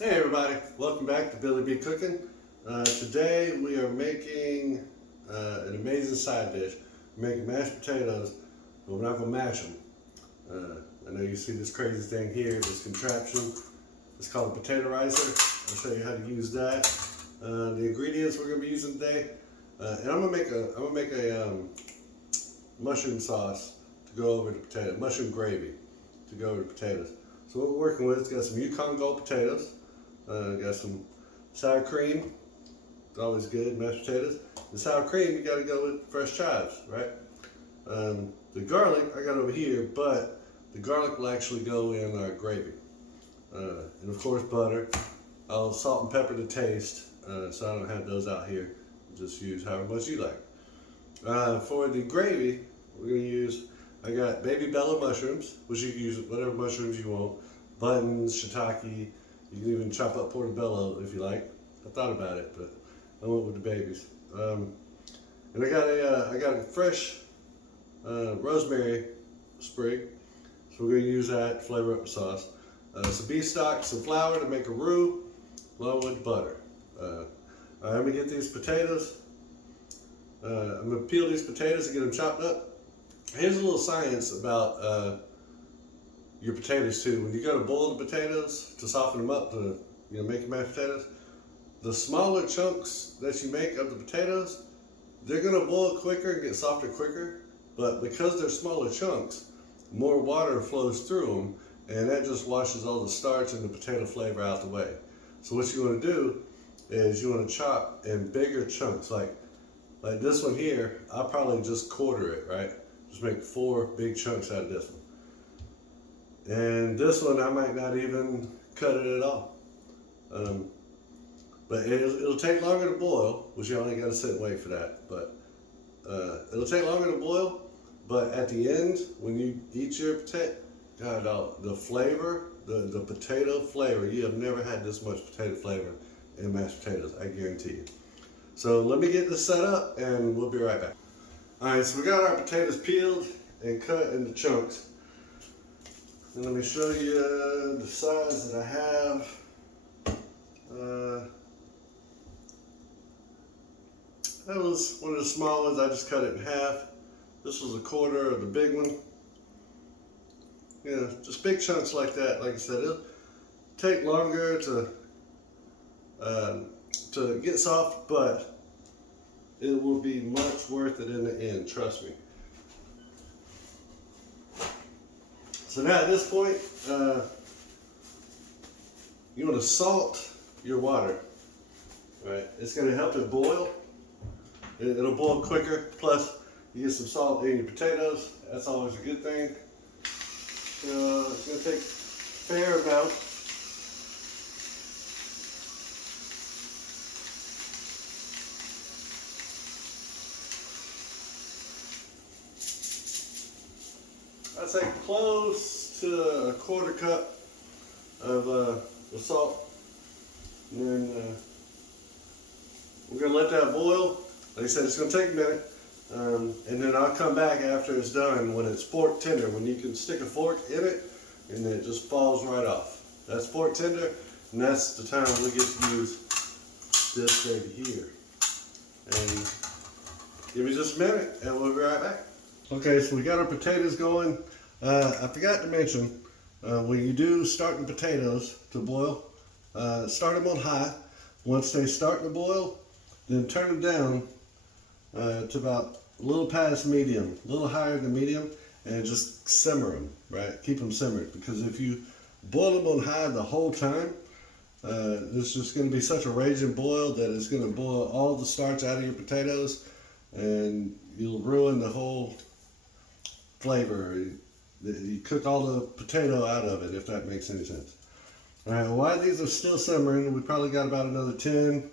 Hey everybody, welcome back to Billy B Cooking. Today we are making an amazing side dish. We're making mashed potatoes, but we're not going to mash them. I know you see this crazy thing here, this contraption. It's called a potato ricer. I'll show you how to use that. The ingredients we're going to be using today, and I'm gonna make a mushroom sauce to go over the potato, mushroom gravy to go over the potatoes. So what we're working with is got some Yukon Gold potatoes. Got some sour cream. It's always good, mashed potatoes. The sour cream, you gotta go with fresh chives, right? The garlic I got over here, but the garlic will actually go in our gravy. And of course butter. I'll salt and pepper to taste, so I don't have those out here. Just use however much you like. For the gravy, we're gonna use, I got baby bella mushrooms, which you can use whatever mushrooms you want. Buttons, shiitake. You can even chop up portobello if you like. I thought about it, but I went with the babies. And I got a fresh rosemary sprig, so we're gonna use that to flavor up the sauce. Some beef stock, some flour to make a roux, along with butter. I'm gonna get these potatoes. I'm gonna peel these potatoes and get them chopped up. Here's a little science about your potatoes too. When you go to boil the potatoes to soften them up to make your mashed potatoes, the smaller chunks that you make of the potatoes, they're gonna boil quicker and get softer quicker. But because they're smaller chunks, more water flows through them, and that just washes all the starch and the potato flavor out the way. So what you want to do is you want to chop in bigger chunks, like this one here. I'll probably just quarter it, right? Just make 4 big chunks out of this one. And this one I might not even cut it at all. But it'll take longer to boil, which you only got to sit and wait for that. But it'll take longer to boil, but at the end, when you eat your potato, God, the flavor, the potato flavor, you have never had this much potato flavor in mashed potatoes, I guarantee you. So let me get this set up and we'll be right back. Alright, so we got our potatoes peeled and cut into chunks. And let me show you the size that I have. That was one of the small ones. I just cut it in half. This was a quarter of the big one. Just big chunks like that. Like I said, it'll take longer to get soft, but it will be much worth it in the end. Trust me. So now at this point, you want to salt your water, right? It's going to help it boil. It'll boil quicker. Plus, you get some salt in your potatoes. That's always a good thing. So it's going to take a fair amount. I'd say close to a quarter cup of salt. And then we're going to let that boil. Like I said, it's going to take a minute. And then I'll come back after it's done when it's fork tender, when you can stick a fork in it and it just falls right off. That's fork tender, and that's the time we get to use this baby here. And give me just a minute and we'll be right back. Okay, so we got our potatoes going. I forgot to mention, when you do start the potatoes to boil, start them on high. Once they start to boil, then turn them down to about a little past medium, a little higher than medium, and just simmer them, right? Keep them simmered, because if you boil them on high the whole time, it's just going to be such a raging boil that it's going to boil all the starch out of your potatoes, and you'll ruin the whole flavor. You cook all the potato out of it, if that makes any sense. All right, while these are still simmering, we probably got about another 10,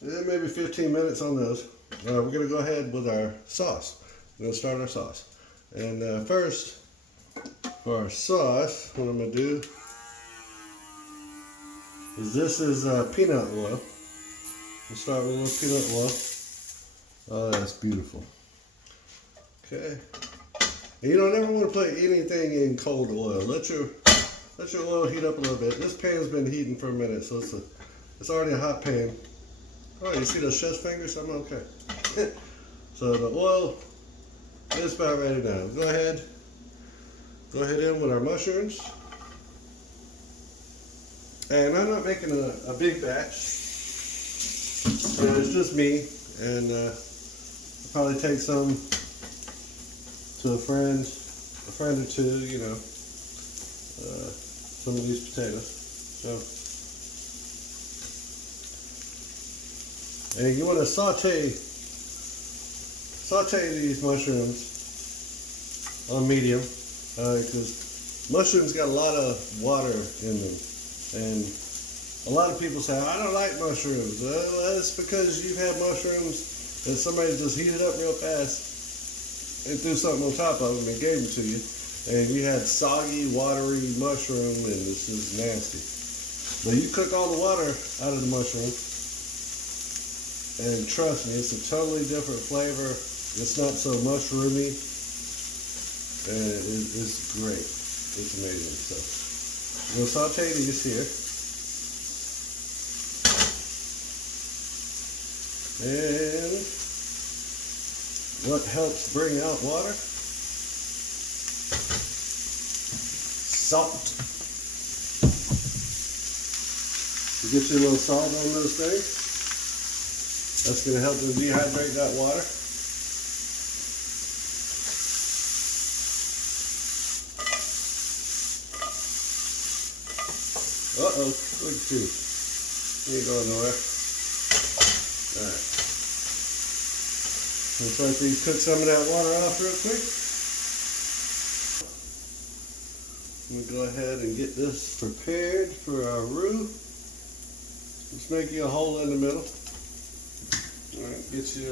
maybe 15 minutes on those. We're going to go ahead with our sauce. We're going to start our sauce. And first, for our sauce, what I'm going to do is this is peanut oil. We'll start with a little peanut oil. Oh, that's beautiful. Okay. And you don't ever want to put anything in cold oil. Let your let your oil heat up a little bit. This pan's been heating for a minute, so it's already a hot pan. Oh, you see those chef's fingers? I'm okay. So the oil is about ready now. Go ahead in with our mushrooms. And I'm not making a big batch. It's just me, and I'll probably take some to a friend or two, you know, some of these potatoes. So, and you want to saute these mushrooms on medium, because mushrooms got a lot of water in them, and a lot of people say, I don't like mushrooms. Well, that's because you've had mushrooms and somebody just heated up real fast and threw something on top of them and gave them to you, and you had soggy, watery mushroom, and this is nasty. But you cook all the water out of the mushroom, and trust me, it's a totally different flavor. It's not so mushroomy, and it's great. It's amazing. So we'll saute these here. And what helps bring out water? Salt. You get your little salt on those things. That's going to help to dehydrate that water. Uh-oh, look at you. You ain't going nowhere. Alright. Let's let these cook some of that water off real quick. Let me go ahead and get this prepared for our roux. Just make you a hole in the middle. Alright, get you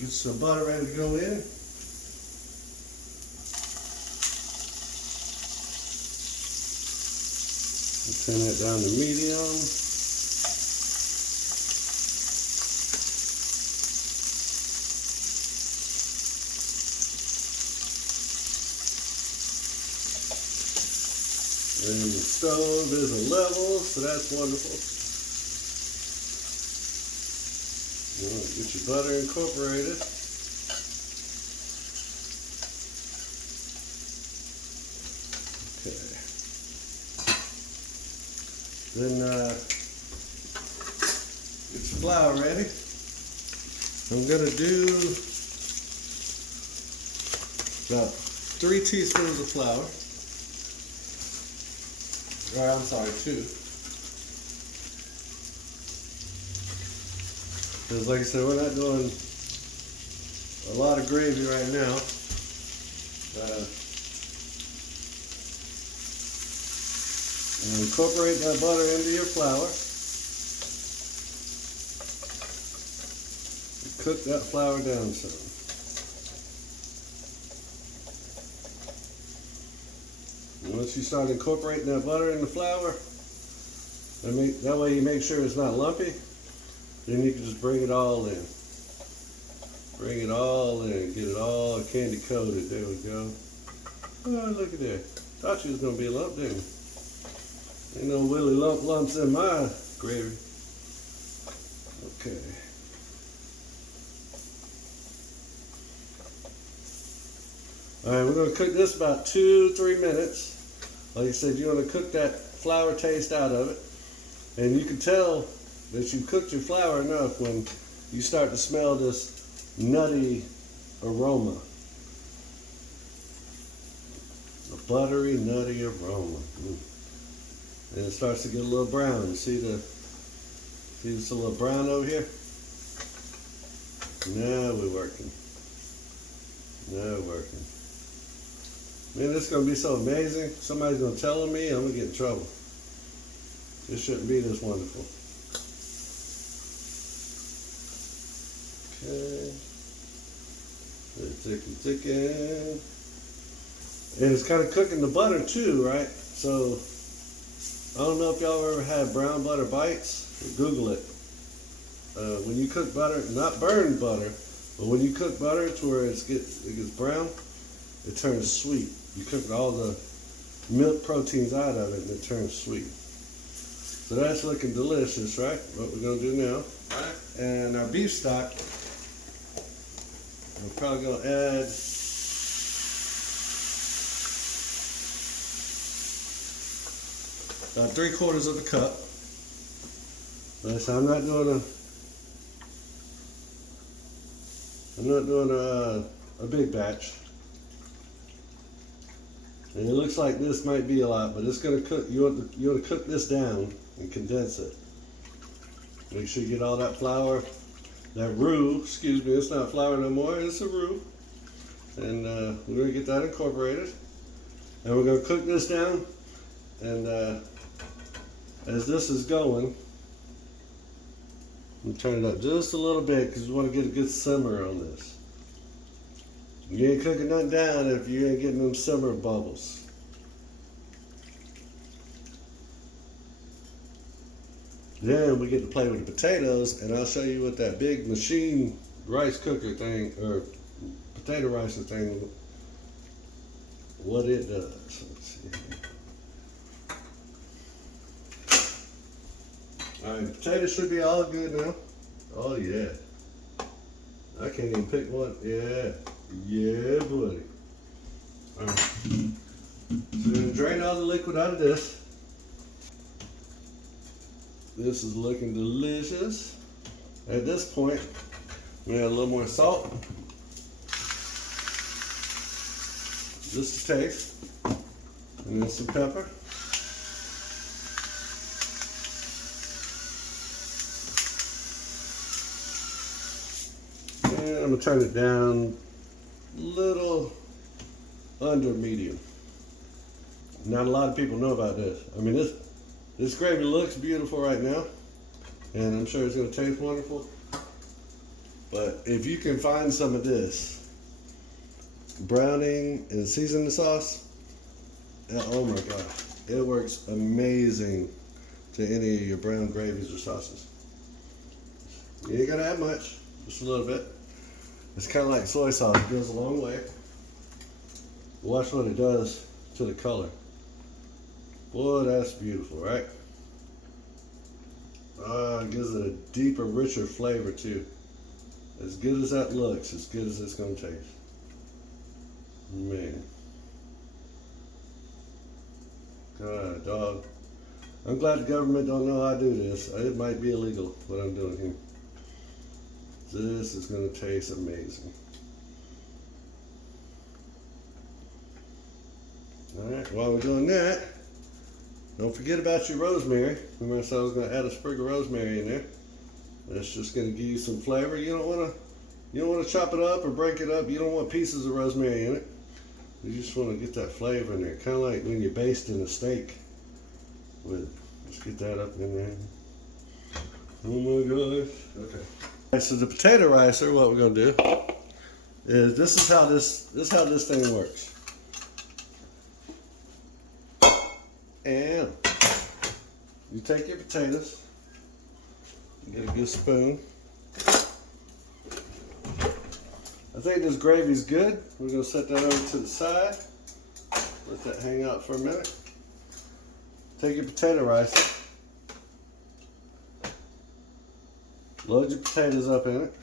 get some butter ready to go in. Turn that down to medium. And the stove is a level, so that's wonderful. Get your butter incorporated. Okay. Then get your flour ready. I'm going to do about 3 teaspoons of flour. Or, I'm sorry, 2. Because like I said, we're not doing a lot of gravy right now. And incorporate that butter into your flour. Cook that flour down some. And once you start incorporating that butter in the flour, that way you make sure it's not lumpy, then you can just bring it all in. Bring it all in, get it all candy coated. There we go. Oh, look at that. Thought you was going to be a lump, didn't you? Ain't no willy lumps in my gravy. Okay. Alright, we're going to cook this about 2-3 minutes. Like I said, you want to cook that flour taste out of it. And you can tell that you cooked your flour enough when you start to smell this nutty aroma. A buttery, nutty aroma. And it starts to get a little brown. You see this a little brown over here? Now we're working. Now we're working. Man, this is going to be so amazing. Somebody's going to tell on me, I'm going to get in trouble. This shouldn't be this wonderful. Okay. Thicken. And it's kind of cooking the butter too, right? So, I don't know if y'all ever had brown butter bites. Google it. When you cook butter, not burned butter, but when you cook butter to where it gets brown, it turns sweet. You cook all the milk proteins out of it and it turns sweet. So that's looking delicious, right? What we're gonna do now. Right. And our beef stock, we're probably gonna add about 3/4 of a cup. So I'm not doing a big batch. And it looks like this might be a lot, but it's gonna cook. You want to cook this down and condense it. Make sure you get all that flour, that roux. Excuse me, it's not flour no more. It's a roux, and we're gonna get that incorporated. And we're gonna cook this down. And as this is going, I'm gonna turn it up just a little bit because we want to get a good simmer on this. You ain't cooking nothing down if you ain't getting them simmer bubbles. Then we get to play with the potatoes, and I'll show you what that big machine rice cooker thing, or potato ricer thing, what it does. Let's see. Alright, the potatoes should be all good now. Oh yeah. I can't even pick one. Yeah. Yeah, buddy. Alright. So we're going to drain all the liquid out of this. This is looking delicious. At this point, we add a little more salt. Just to taste. And then some pepper. And I'm going to turn it down a little under medium. Not a lot of people know about this. I mean, this gravy looks beautiful right now, and I'm sure it's going to taste wonderful. But if you can find some of this browning and seasoning sauce, oh my gosh, it works amazing to any of your brown gravies or sauces. You ain't got to add much, just a little bit. It's kind of like soy sauce. It goes a long way. Watch what it does to the color. Boy, that's beautiful, right? It gives it a deeper, richer flavor too. As good as that looks, as good as it's going to taste. Man. God, dog. I'm glad the government don't know how I do this. It might be illegal, what I'm doing here. This is going to taste amazing. Alright, while we're doing that, don't forget about your rosemary. Remember I said I was going to add a sprig of rosemary in there. That's just going to give you some flavor. You don't want to chop it up or break it up. You don't want pieces of rosemary in it. You just want to get that flavor in there. Kind of like when you're basting a steak. Let's get that up in there. Oh my gosh. Okay. Alright, so the potato ricer, what we're going to do is this is how this thing works. And you take your potatoes, you get a good spoon. I think this gravy's good. We're going to set that over to the side. Let that hang out for a minute. Take your potato ricer. Load your potatoes up in it.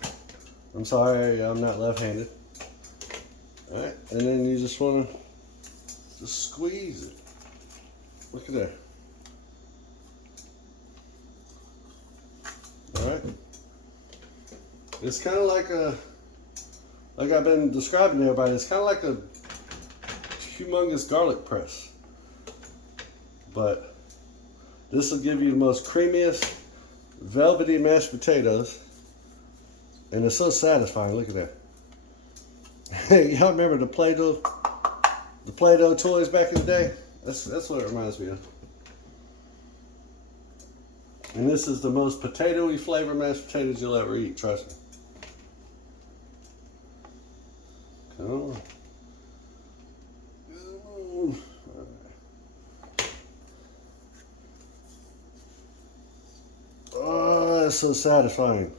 I'm sorry, I'm not left-handed. Alright, and then you just want to just squeeze it. Look at that. Alright. It's kind of like I've been describing to everybody, it's kind of like a humongous garlic press. But this will give you the most creamiest, velvety mashed potatoes. And it's so satisfying. Look at that. Y'all remember the Play-Doh toys back in the day? That's what it reminds me of. And this is the most potatoey flavored mashed potatoes you'll ever eat, trust me. Come on. Oh, that's so satisfying.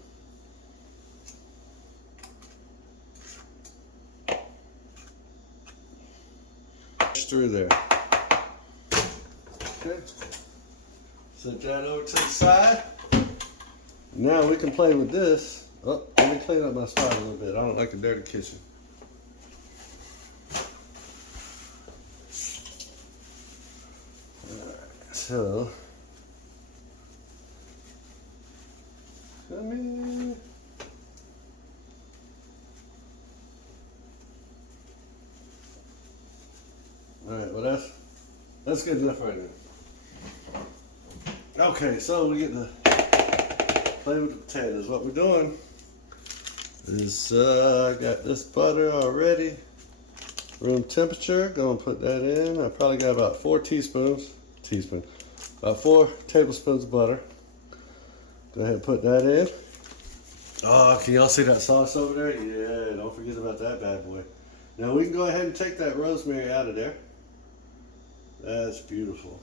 mash through there. Okay. Set that over to the side. Now we can play with this. Oh, let me clean up my spot a little bit. I don't like a dirty kitchen. Alright, so come in. Alright, well that's good enough right now. Okay, so we get to play with the potatoes. What we're doing is I got this butter already, room temperature. Gonna put that in. I probably got about 4 tablespoons of butter. Go ahead and put that in. Oh, can y'all see that sauce over there? Yeah, don't forget about that bad boy. Now we can go ahead and take that rosemary out of there. That's beautiful.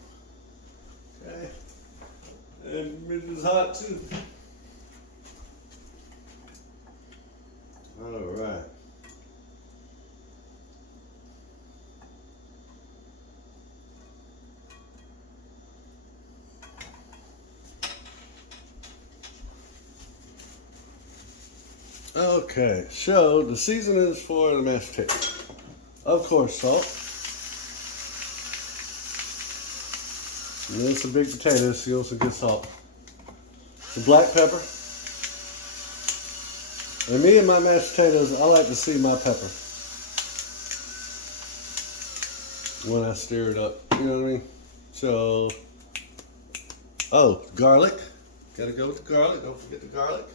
Okay. And it is hot too. All right. Okay, so the seasonings for the mashed potatoes. Of course, salt. And then some big potatoes, so you'll some good salt. Some black pepper. And me and my mashed potatoes, I like to see my pepper when I stir it up. You know what I mean? So, oh, garlic. Gotta go with the garlic. Don't forget the garlic.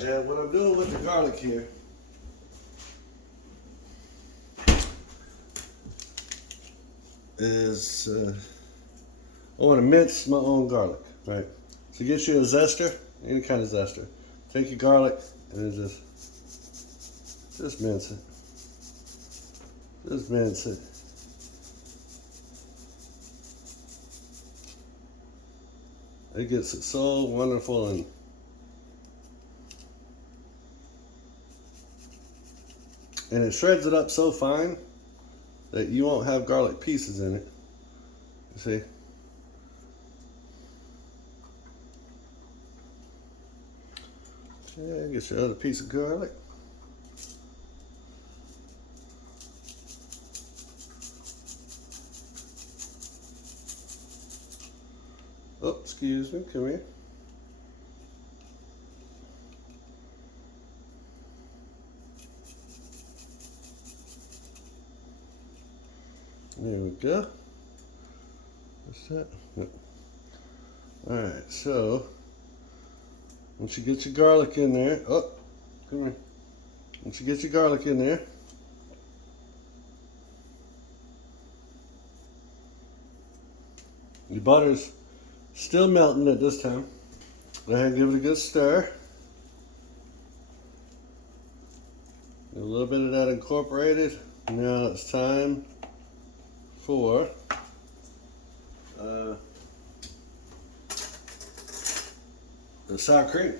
And what I'm doing with the garlic here is I want to mince my own garlic, right? So get you a zester, any kind of zester. Take your garlic and then just mince it. Just mince it. It gets it so wonderful and it shreds it up so fine that you won't have garlic pieces in it. You see? Okay, get your other piece of garlic. Oh, excuse me, come here. There we go. What's that? No. Alright, so once you get your garlic in there, oh, come here. Once you get your garlic in there, your butter's still melting at this time. Go ahead and give it a good stir. A little bit of that incorporated. Now it's time for the sour cream.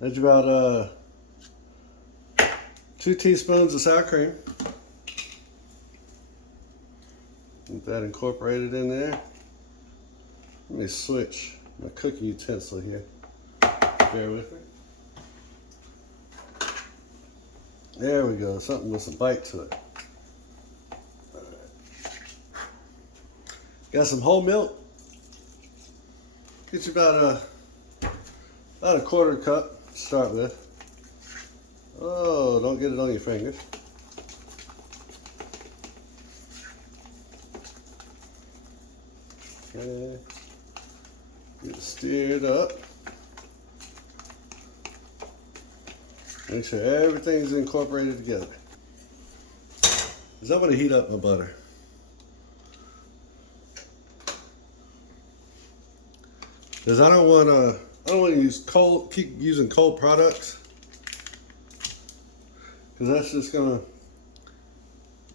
That's about 2 teaspoons of sour cream. Get that incorporated in there. Let me switch my cooking utensil here. Bear with me. There we go, something with some bite to it. Got some whole milk. Get you about a quarter cup to start with. Oh, don't get it on your fingers. Okay. Get it stirred up. Make sure everything's incorporated together. Because I'm going to heat up my butter. Because I don't want to use cold, keep using cold products. Because that's just going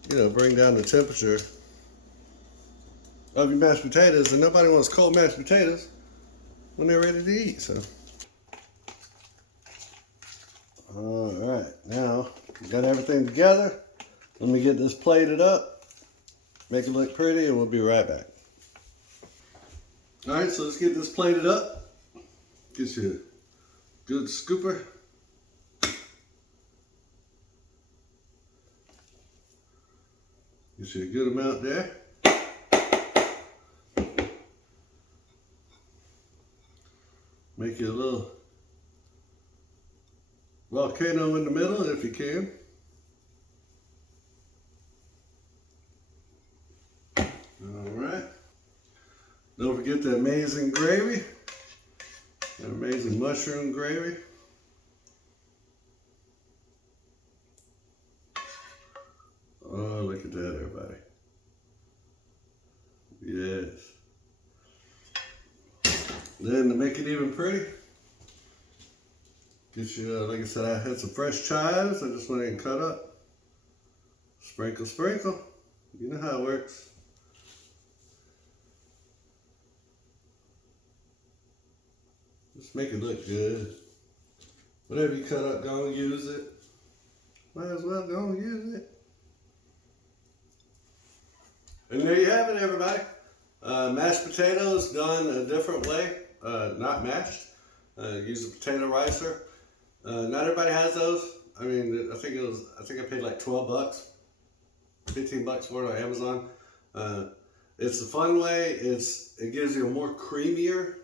to, bring down the temperature of your mashed potatoes. And nobody wants cold mashed potatoes when they're ready to eat. So, all right. right, now got everything together. Let me get this plated up, make it look pretty, and we'll be right back. All right, so let's get this plated up. Get you a good scooper. Get you a good amount there. Make you a little volcano in the middle if you can. All right. Don't forget the amazing gravy, the amazing mushroom gravy. Oh, look at that, everybody. Yes. Then to make it even pretty, get you, like I said, I had some fresh chives. I just went ahead and cut up. Sprinkle, sprinkle. You know how it works. Just make it look good. Whatever you cut up, go and use it. Might as well go and use it. And there you have it, everybody. Mashed potatoes done a different way, not mashed. Use a potato ricer. Not everybody has those. I mean, I think I paid like 12 bucks, 15 bucks for it on Amazon. It's a fun way. It gives you a more creamier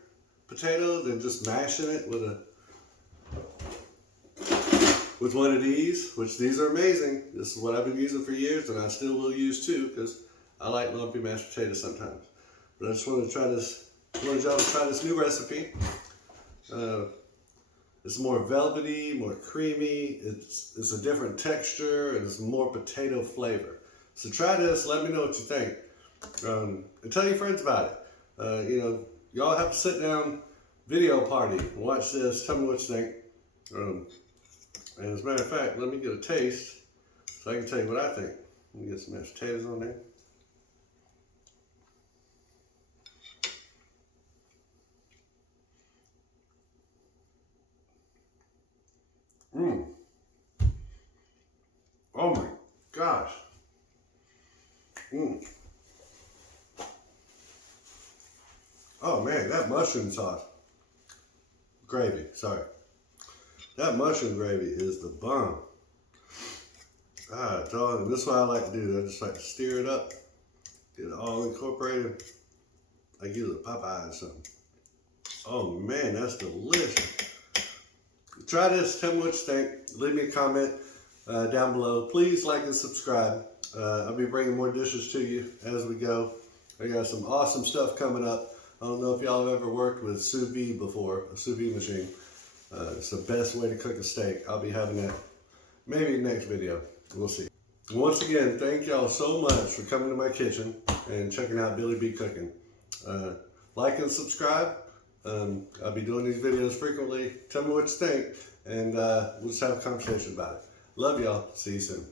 potato than just mashing it with one of these, which these are amazing. This is what I've been using for years, and I still will use too, because I like lumpy mashed potatoes sometimes. But I just wanted to try this. I wanted y'all to try this new recipe. It's more velvety, more creamy. It's a different texture, and it's more potato flavor. So try this. Let me know what you think, and tell your friends about it. You know, y'all have to sit down, video party, and watch this. Tell me what you think. And as a matter of fact, let me get a taste so I can tell you what I think. Let me get some mashed potatoes on there. Mmm. Oh my gosh. Mmm. Oh man, that mushroom sauce. Gravy, sorry. That mushroom gravy is the bomb. Ah, dog, and this is what I like to do. I just like to stir it up, get it all incorporated. I give it a Popeye or something. Oh man, that's delicious. Try this, tell me what you think. Leave me a comment down below. Please like and subscribe. I'll be bringing more dishes to you as we go. I got some awesome stuff coming up. I don't know if y'all have ever worked with sous vide before, a sous vide machine. It's the best way to cook a steak. I'll be having that maybe next video. We'll see. Once again, thank y'all so much for coming to my kitchen and checking out Billy B Cooking. Like and subscribe. I'll be doing these videos frequently. Tell me what you think, and we'll just have a conversation about it. Love y'all. See you soon.